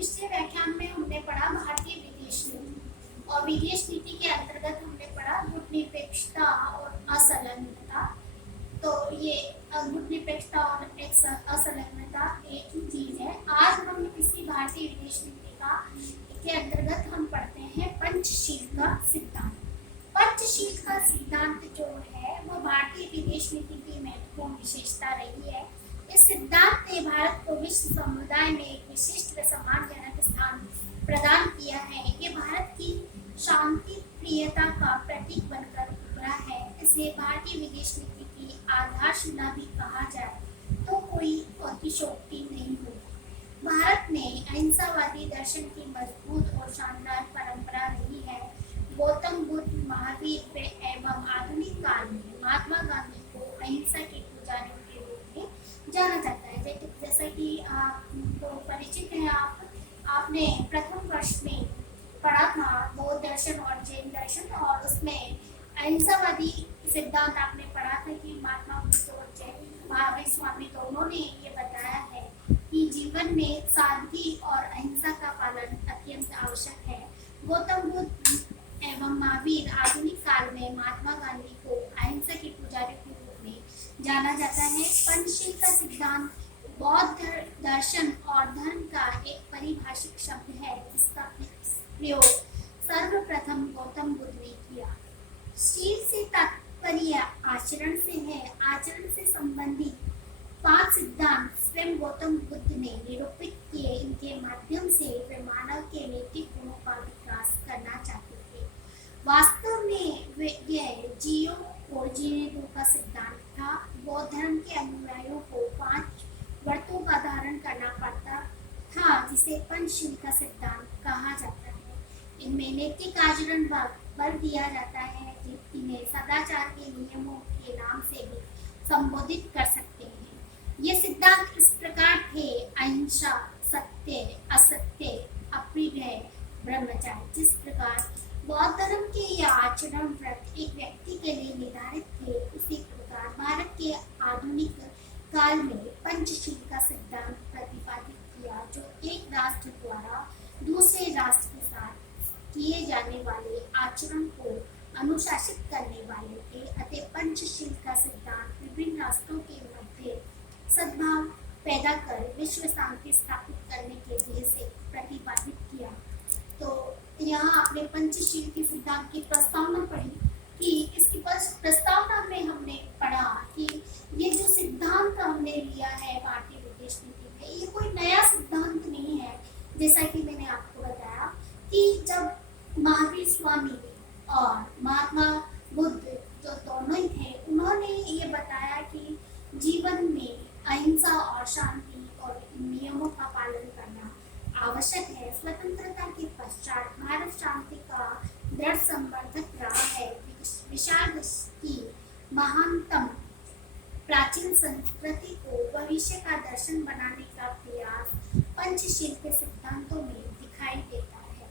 पिछले व्याख्यान में हमने पढ़ा भारतीय विदेश नीति, और विदेश नीति के अंतर्गत हमने पढ़ा गुटनिरपेक्षता और असंलग्नता। तो ये गुटनिरपेक्षता और असंलग्नता एक ही चीज है। आज हम इसी भारतीय विदेश नीति के अंतर्गत हम पढ़ते हैं पंचशील का सिद्धांत। पंचशील का सिद्धांत जो है वो भारतीय विदेश नीति की महत्वपूर्ण विशेषता रही है। इस सिद्धांत ने भारत को विश्व समुदाय में एक विशिष्ट व सम्मानजनक स्थान प्रदान किया है। ये भारत की शांति प्रियता का प्रतीक बनकर उभरा है। इसे भारतीय विदेश नीति की आधारशिला भी कहा जाए तो कोई अतिशयोक्ति नहीं होगी। भारत में अहिंसावादी दर्शन की मजबूत और शानदार परंपरा रही है। गौतम बुद्ध, महावीर एवं आधुनिक काल में महात्मा गांधी को अहिंसा के पुजारियों के रूप में जाना जाता है। जैसा कि आपको परिचित है, आपने प्रथम वर्ष में पढ़ा था बौद्ध दर्शन और जैन दर्शन, और उसमें अहिंसावादी सिद्धांत आपने पढ़ा था कि महात्मा बुद्ध और जैन महावीर स्वामी दोनों ने ये बताया है कि जीवन में सादगी और अहिंसा का पालन अत्यंत आवश्यक है। गौतम बुद्ध एवं महावीर आधुनिक काल में महात्मा गांधी को अहिंसा के पुजारी के रूप में जाना जाता है। पंचशील का सिद्धांत बौद्ध दर्शन और धर्म का एक परिभाषिक शब्द है जिसका प्रयोग सर्वप्रथम गौतम बुद्ध ने किया। शील से तात्पर्य आचरण से है। आचरण से संबंधित 5 सिद्धांत स्वयं गौतम बुद्ध ने निरूपित किए। इनके माध्यम से वे मानव के नैतिक गुणों का विकास करना चाहते थे। वास्तव में यह जियो और जीने दो का सिद्धांत था। बौद्ध धर्म के अनुयायियों को 5 व्रतों का धारण करना पड़ता था जिसे पंचशील का सिद्धांत कहा जाता है। इनमें नैतिक आचरण बल दिया जाता है, जिन्हें सदाचार के नियमों के नाम से भी संबोधित कर सकते हैं। ये सिद्धांत इस प्रकार थे: अहिंसा, सत्य, असत्य, अप्रिय, ब्रह्मचर्य। जिस प्रकार बौद्ध धर्म के ये आचरण व्रत एक व्यक्ति के लिए निर्धारित थे, उसी प्रकार भारत के आधुनिक काल में पंचशील का सिद्धांत प्रतिपादित किया, जो एक राष्ट्र द्वारा दूसरे राष्ट्र के साथ किए जाने वाले आचरण को अनुशासित करने वाले थे। अतः पंचशील का सिद्धांत विभिन्न राष्ट्रों के मध्य सद्भाव पैदा कर विश्व शांति स्थापित करने के लिए से प्रतिपादित किया। तो यहाँ आपने पंचशील के सिद्धांत की प्रस्तावना पढ़ी कि इसकी प्रस्तावना में हमने पढ़ा कि ये जो सिद्धांत हमने लिया है भारतीय विदेश नीति में, ये कोई नया सिद्धांत नहीं है। जैसा कि मैंने आपको बताया कि जब महावीर स्वामी और महात्मा बुद्ध जो दोनों ही थे, उन्होंने ये बताया कि जीवन में अहिंसा और शांति और नियमों का पालन करना आवश्यक है। स्वतंत्रता के पश्चात भारत शांति का दृढ़ संवर्धक रहा है। विशाल की महानतम प्राचीन संस्कृति को भविष्य का दर्शन बनाने का प्रयास पंचशील के सिद्धांतों में दिखाई देता है।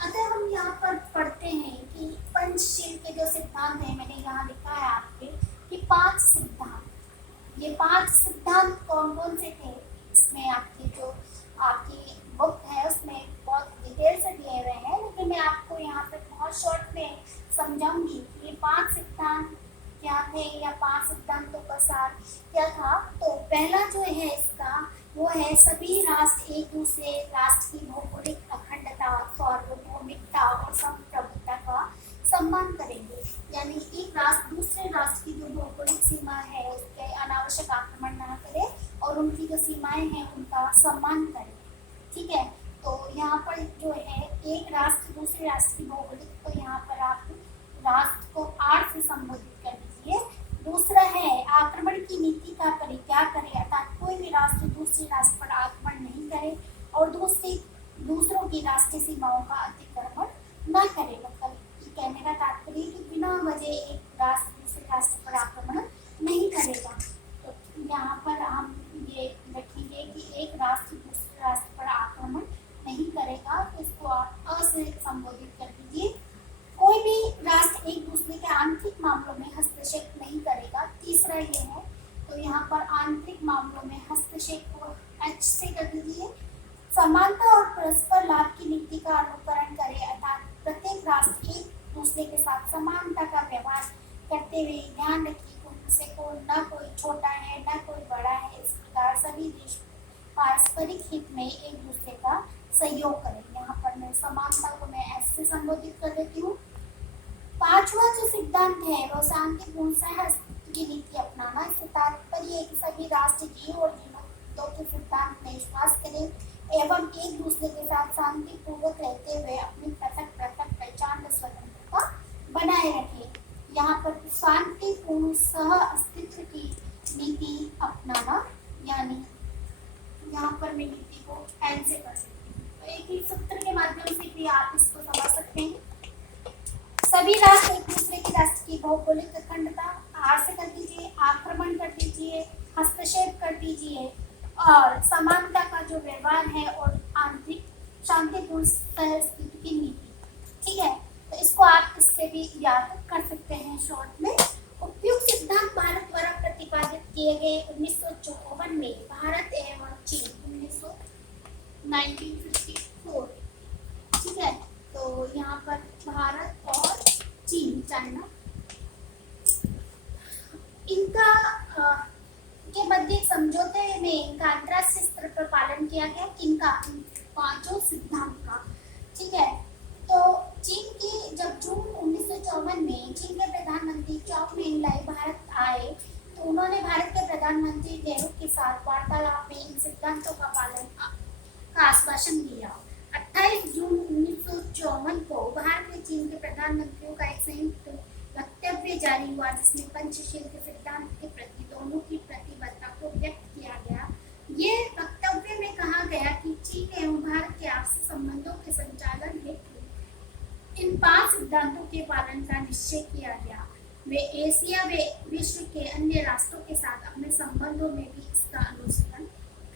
अतः हम यहाँ पर पढ़ते हैं कि पंचशील के जो सिद्धांत है, मैंने यहाँ लिखा है आपके कि 5 सिद्धांत। ये 5 सिद्धांत कौन कौन से थे? इसमें आपकी जो आपकी बुक है उसमें बहुत डिटेल से दिए हुए हैं, लेकिन मैं आपको यहाँ पे बहुत शॉर्ट में समझाऊंगी कि ये 5 सिद्धांत क्या थे या 5 सिद्धांतों का सार क्या था। तो पहला जो है इसका वो है सभी राष्ट्र एक दूसरे राष्ट्र की भौगोलिक अखंडता, सार्वभौमिकता और संप्रभुता का सम्मान करेंगे। यानी एक राष्ट्र दूसरे राष्ट्र की जो भौगोलिक सीमा है उसके अनावश्यक आक्रमण न करे और उनकी जो सीमाएं हैं उनका सम्मान करे। ठीक है, तो यहाँ पर जो है एक राष्ट्र दूसरे राष्ट्र की भौगोलिक, तो यहाँ पर आप राष्ट्र को आर से संबोधित कर दीजिए। दूसरा है आक्रमण की नीति का परित्याग करे, अर्थात कोई भी राष्ट्र दूसरे राष्ट्र पर आक्रमण नहीं करे और दूसरों की राष्ट्रीय सीमाओं का अतिक्रमण न करे। मतलब कहने का तात्पर्य कि बिना वजह एक राष्ट्र दूसरे राष्ट्र पर आक्रमण नहीं करेगा। तो यहाँ पर हम ये रखेंगे कि एक राष्ट्र दूसरे राष्ट्र पर आक्रमण नहीं करेगा, तो इसको आप अ से संबोधित कर दीजिए। कोई भी राष्ट्र एक दूसरे के आंतरिक मामलों में हस्तक्षेप नहीं करेगा। तीसरा ये है, तो यहाँ पर आंतरिक मामलों में हस्तक्षेप को एच से कर दीजिए। समानता और परस्पर लाभ की नीति का अनुकरण करे, अर्थात प्रत्येक राष्ट्र एक दूसरे के साथ समानता का व्यवहार करते हुए ध्यान रखे उनसे को न कोई छोटा है न कोई बड़ा है। इस प्रकार सभी देश पारस्परिक हित में एक दूसरे का सहयोग करें। यहाँ पर मैं समानता को मैं ऐसे संबोधित कर देती हूँ। पांचवा जो सिद्धांत है वो शांतिपूर्ण सहअस्तित्व की नीति अपनाना। इससे तात्पर्य है कि सभी राष्ट्र जीव और जीवों के सिद्धांत में विश्वास करें एवं एक दूसरे के साथ शांतिपूर्वक रहते हुए अपनी पृथक पृथक पहचान व स्वतंत्रता बनाए रखें। यहाँ पर शांतिपूर्ण सह अस्तित्व की नीति अपनाना, यानी यहाँ पर मैं नीति को ऐसे कर सकती हूँ। तो एक ही सूत्र के माध्यम से भी आप इसको समझ सकते हैं। सभी राष्ट्र एक दूसरे के राष्ट्र की भौगोलिक अखंडता आर से कर दीजिए, आक्रमण कर दीजिए, हस्तक्षेप कर दीजिए और समानता का जो व्यवहार है और आंतरिक शांतिपूर्ण सहअस्तित्व की नीति। ठीक है, तो इसको आप इससे भी याद कर सकते हैं शॉर्ट में। उपयुक्त सिद्धांत भारत द्वारा प्रतिपादित किए गए 1954 में भारत एवं चीन 1954। ठीक है, तो यहाँ पर भारत और चीन, चाइना, इनका के मध्य समझौते में इनका अंतर्राष्ट्रीय स्तर पर पालन किया गया। किनका? पांचों सिद्धांत का। ठीक है, तो चीन की जब जून 1954 में चीन के प्रधानमंत्री चौ मिन लाई भारत आए तो उन्होंने भारत के प्रधानमंत्री नेहरू के साथ वार्तालाप में इन सिद्धांतों का पालन का आश्वासन दिया। 28 जून 1954 को भारत में चीन के प्रधानमंत्रियों का एक संयुक्त वक्तव्य जारी हुआ जिसमें पंचशील के सिद्धांत के प्रति दोनों की प्रतिबद्धता को व्यक्त किया गया। ये वक्तव्य में कहा गया कि चीन एवं भारत के आपसी संबंधों के संचालन हेतु इन 5 सिद्धांतों के पालन का निश्चय किया गया। वे एशिया व विश्व के अन्य राष्ट्रों के साथ अपने संबंधों में भी इसका अनुसरण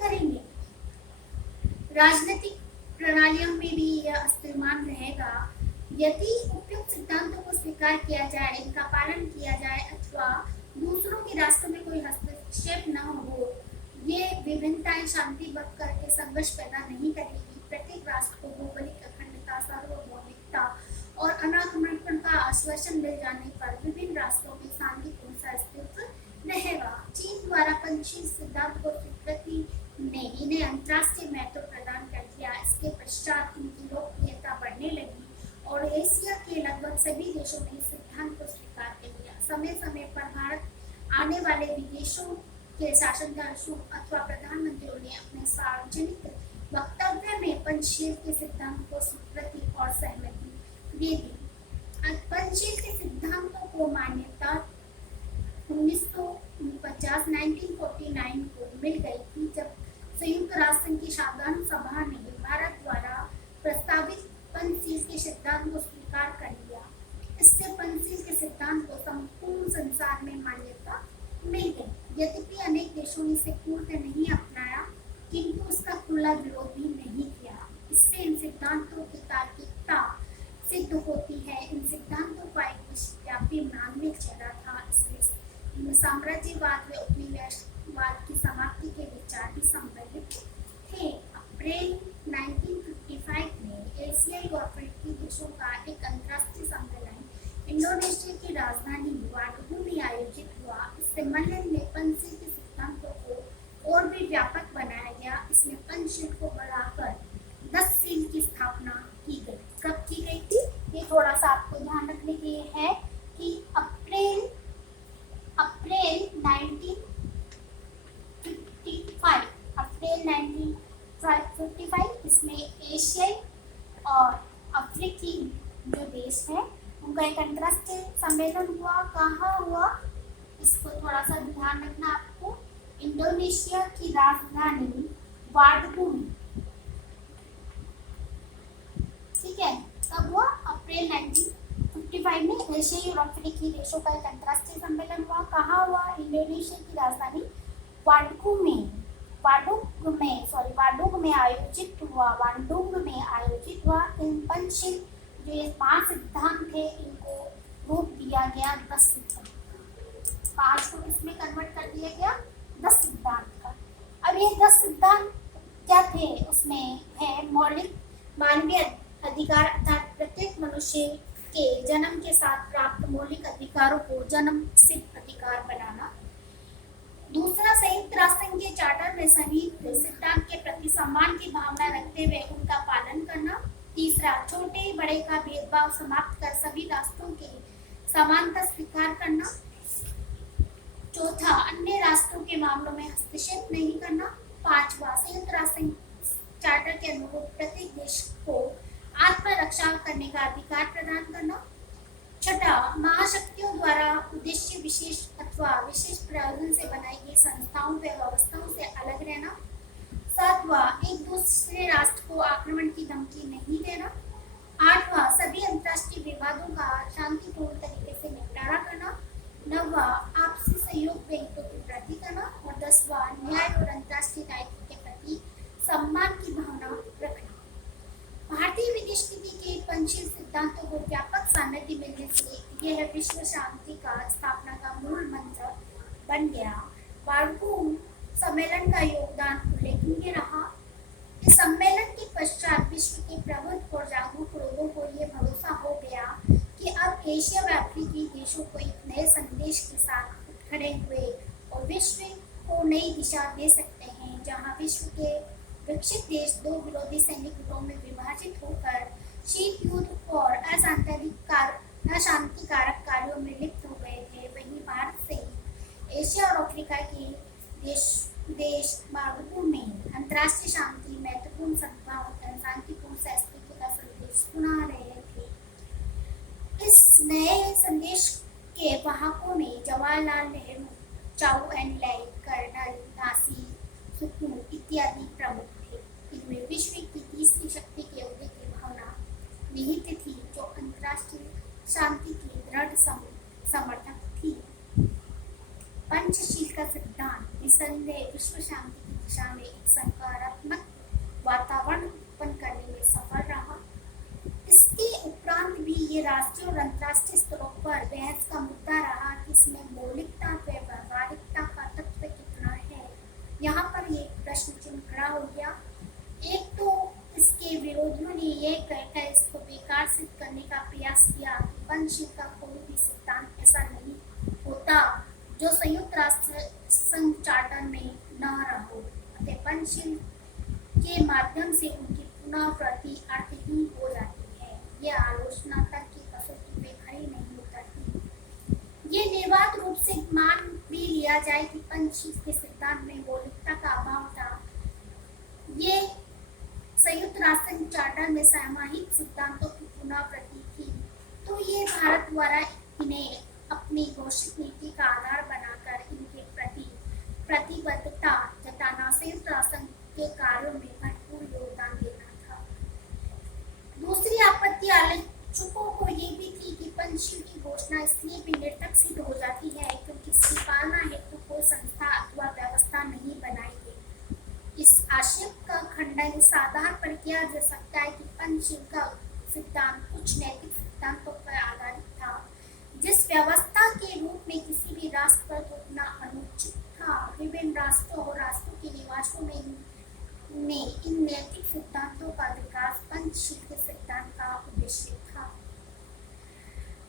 करेंगे। राजनीतिक प्रणालियों में भी यह अस्तित्वमान रहेगा यदि उपयुक्त सिद्धांतों को स्वीकार किया जाए, इनका पालन किया जाए अथवा दूसरों के राष्ट्रों में कोई हस्तक्षेप न हो। ये विभिन्नताएं शांति बख करके संघर्ष पैदा नहीं करेगी। प्रत्येक राष्ट्र को भौगोलिक अखंडता, सार्वभौमिकता और अनाक्रमण का आश्वासन मिल जाने पर विभिन्न राष्ट्रों में शांतिपूर्ण सहअस्तित्व रहेगा। चीन द्वारा पंचशील सिद्धांत को स्वीकृति ने इन्हें अंतर्राष्ट्रीय महत्व प्रदान कर दिया। इसके पश्चात इनकी लोकप्रियता बढ़ने लगी और एशिया के लगभग सभी देशों ने इस सिद्धांत को स्वीकार कर लिया। समय समय पर भारत आने वाले विदेशों के शासनदारों अथवा प्रधानमंत्रियों ने अपने सार्वजनिक वक्तव्य में पंचशील के सिद्धांत को स्वीकृति और सहमति दे दी। पंचशील के सिद्धांतों को मान्यता 1949 को मिल गई थी जब संयुक्त राष्ट्र संघ की साधारण सभा ने भारत द्वारा प्रस्तावित पंचशील के सिद्धांत को स्वीकार कर लिया। इससे पंचशील के सिद्धांत को संपूर्ण संसार में मान्यता मिल गई। यद्यपि अनेक देशों ने इसे पूर्ण नहीं अपनाया किंतु उसका खुला विरोध भी नहीं किया। इससे इन सिद्धांतों की तार्किकता सिद्ध होती है। इन सिद्धांतों का एक विश्वव्यापी मानवीय चेहरा था। इसमें साम्राज्यवाद व उपनिवेशवाद की समाप्ति के विचार भी सम्मिलित थे। अप्रैल 1955 में एशियाई और अफ्रीकी देशों का एक अंतर्राष्ट्रीय सम्मेलन इंडोनेशिया की राजधानी वाडुगु में आयोजित हुआ। इस सम्मेलन में पंचशील के सिद्धांतों को और भी व्यापक बनाया गया। इसमें पंचशील को बढ़ाकर 10 शील की स्थापना की गई। कब की गई थी ये थोड़ा सा आपको ध्यान रखने के लिए है कि अप्रैल 1955 इसमें एशियाई और अफ्रीकी जो देश है उनका एक अंतर्राष्ट्रीय सम्मेलन हुआ। कहाँ हुआ इसको थोड़ा सा ध्यान रखना आपको। इंडोनेशिया की राजधानी वाडुगु में। ठीक है, कब हुआ? अप्रैल 1955 में एशियाई और अफ्रीकी देशों का एक अंतर्राष्ट्रीय सम्मेलन हुआ। कहाँ हुआ? इंडोनेशिया की राजधानी वाडुगु में आयोजित हुआ। इन पंचशील जो ये 5 सिद्धांत थे इनको रूप दिया गया 10 सिद्धांत। 5 को इसमें कन्वर्ट कर दिया गया 10 सिद्धांत का। अब ये 10 सिद्धांत क्या थे उसमें है मौलिक मानवीय अधिकार अर्थात प्रत्येक मनुष्य के जन्म के साथ प्राप्त मौलिक अधिकारों को जन्म सिद्ध अधिकार बनाना। दूसरा, संयुक्त राष्ट्र संघ के चार्टर में सहित सिद्धांत के प्रति सम्मान की भावना रखते हुए उनका पालन करना। तीसरा, छोटे बड़े का भेदभाव समाप्त कर सभी राष्ट्रों के समानता स्वीकार करना। चौथा, अन्य राष्ट्रों के मामलों में हस्तक्षेप नहीं करना। पांचवा, संयुक्त राष्ट्र संघ चार्टर के अनुरूप प्रत्येक देश को आत्मरक्षा करने का अधिकार प्रदान करना। छठा, महाशक्तियों द्वारा उद्देश्य विशेष अथवा विशेष प्रयोजन से बनाई गई संस्थाओं व व्यवस्थाओं से अलग रहना। सातवां, एक दूसरे राष्ट्र को आक्रमण की धमकी नहीं देना। आठवां, सभी अंतर्राष्ट्रीय विवादों का शांतिपूर्ण तरीके से निपटारा करना। नौवां, आपसी सहयोग व हितों की वृद्धि करना। और 10वां, न्याय और अंतर्राष्ट्रीय दायित्व के प्रति सम्मान की भावना रखना। भारतीय विदेश नीति के पंचशील सिद्धांतों को व्यापक सान्निध्य मिलने से यह विश्व शांति का स्थापना का मूल मंत्र बन गया। बारहवीं सम्मेलन का योगदान उल्लेखनीय रहा। इस सम्मेलन के पश्चात विश्व के प्रबुद्ध और जागरूक लोगों को ये भरोसा हो गया कि अब एशिया व अफ्रीकी देशों को एक नए संदेश के साथ उठ खड़े हुए और विश्व को नई दिशा दे सकते हैं, जहां विश्व के विकसित देश दो विरोधी सैनिक गुटों में विभाजित होकर शीत युद्ध और अशांतिकारक कार्यों में लिप्त हो गए थे। वहीं भारत से एशिया और अफ्रीका के देश मार्गों में अंतर्राष्ट्रीय शांति, महत्वपूर्ण सद्भाव और शांतिपूर्ण सहस्तित्व का संदेश सुना रहे थे। इस नए संदेश के वाहकों में जवाहरलाल नेहरू, चाउ एन लाई, कर्नल नासिर सुकू इत्यादि प्रमुख थे। इनमें विश्व की तीसरी शक्ति के उदय की भावना निहित थी, जो अंतर्राष्ट्रीय शांति की दृढ़ समर्थक थी। पंचशील का सिद्धांत निसंदेह विश्व शांति की दिशा में एक सकारात्मक वातावरण उत्पन्न करने में सफल रहा। इसके उपरांत भी ये राष्ट्रीय और अंतर्राष्ट्रीय स्तरों पर बहस का मुद्दा रहा कि इसमें मौलिकता व व्यावहारिकता का तत्व कितना है। यहाँ पर ये प्रश्न चिन्ह खड़ा हो गया। एक तो इसके विरोधियों ने यह कहकर इसको बेकार सिद्ध करने का प्रयास किया कि पंचशील का कोई भी सिद्धांत ऐसा नहीं होता जो संयुक्त राष्ट्र संघ चार्टर में न रहो। अतः पंचशील के माध्यम से उनकी पुनरावृत्ति अर्थहीन हो जाती है। यह आलोचना तक की कसौटी पे खड़ी नहीं उतरती। ये निर्वाध रूप से मान भी लिया जाए कि पंचशील के सिद्धांत में मौलिकता का अभाव था। ये संयुक्त राष्ट्र संघ चार्टर में सामाहिक सिद्धांतों की पुनरावृत्ति थी, तो ये भारत द्वारा इन्हें अपनी घोषित नीति का आधार बनाकर इनके प्रति प्रतिबद्धता जताना, संयुक्त राष्ट्र संघ के कार्यों में भरपूर योगदान देना था। दूसरी आपत्ति आलोचकों को ये भी थी कि पंचशील की घोषणा इसलिए भी निरर्थक सिद्ध हो जाती है क्योंकि इसकी पालना हेतु कोई संस्था अथवा व्यवस्था नहीं बनाई गई। इस आशय का खंडन इस आधार पर किया जा सकता है कि पंचशील का सिद्धांत कुछ नैतिक सिद्धांतों पर आधारित था, जिस व्यवस्था के रूप में किसी भी राष्ट्र पर थोपना अनुचित था। विभिन्न राष्ट्रों और राष्ट्रों के निवासियों में इन नैतिक सिद्धांतों का विकास पंचशील के सिद्धांत का उद्देश्य था।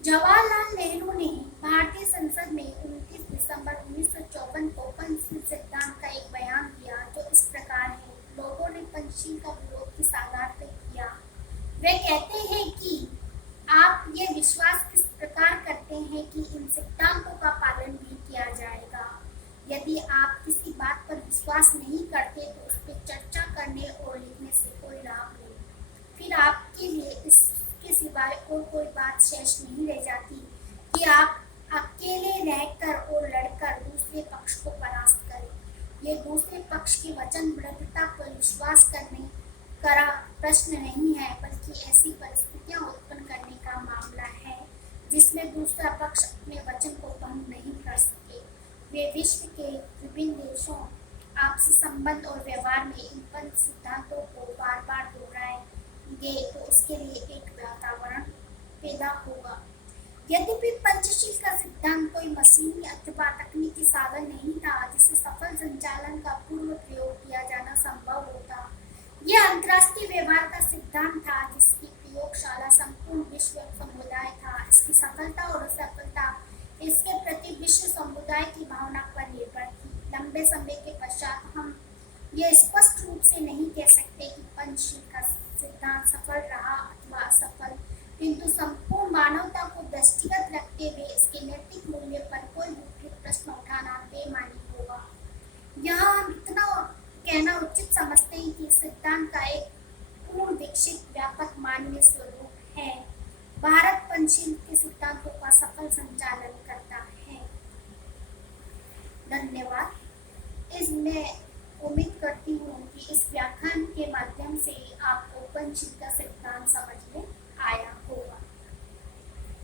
जवाहरलाल नेहरू ने भारतीय संसद में 29 दिसंबर 1954 को पंचशील सिद्धांत का एक बयान दिया जो इस प्रकार है। लोगों ने पंचशील का विरोध किस आधार पर किया? वे कहते हैं कि आप ये विश्वास किस प्रकार करते हैं कि इन सिद्धांतों का पालन भी किया जाएगा? यदि आप किसी बात पर विश्वास नहीं करते तो उस पर चर्चा करने और लिखने से कोई लाभ नहीं। फिर आपके लिए इसके सिवाय और कोई बात शेष नहीं रह जाती कि आप अकेले रहकर और लड़कर दूसरे पक्ष को परास्त करें। ये दूसरे पक्ष की वचनबद्धता पर विश्वास करने का प्रश्न नहीं है, बल्कि ऐसी परिस्थितियां उत्पन्न करने का मामला है जिसमें दूसरा पक्ष अपने वचन को भंग नहीं कर सके। वे विश्व के विभिन्न देशों आपसी संबंध और व्यवहार में इन पंच सिद्धांतों को बार बार दोहराएंगे तो उसके लिए एक वातावरण पैदा होगा यद्यपि पंचशील का सिद्धांत कोई मशीनी अथवा तकनीकी साधन नहीं था जिसे सफल संचालन का पूर्व प्रयोग किया जाना संभव होता। यह अंतर्राष्ट्रीय व्यवहार का सिद्धांत था जिसकी प्रयोगशाला संपूर्ण विश्व समुदाय था। इसकी सफलता और असफलता इसके प्रति विश्व समुदाय की भावना पर निर्भर थी। लंबे समय के पश्चात हम यह स्पष्ट रूप से नहीं कह सकते कि पंचशील का सिद्धांत सफल रहा अथवा असफल, किंतु संपूर्ण मानवता को दृष्टिगत रखते हुए इसके नैतिक मूल्य पर कोई विपरीत प्रश्न उठाना बेमानी होगा। यहाँ हम इतना कहना उचित समझते हैं कि सिद्धांत का एक पूर्ण विकसित व्यापक मानवीय स्वरूप है। भारत पंचशील के सिद्धांतों का सफल संचालन करता है। धन्यवाद। मैं उम्मीद करती हूँ कि इस व्याख्यान के माध्यम से आपको पंचशील का सिद्धांत समझ में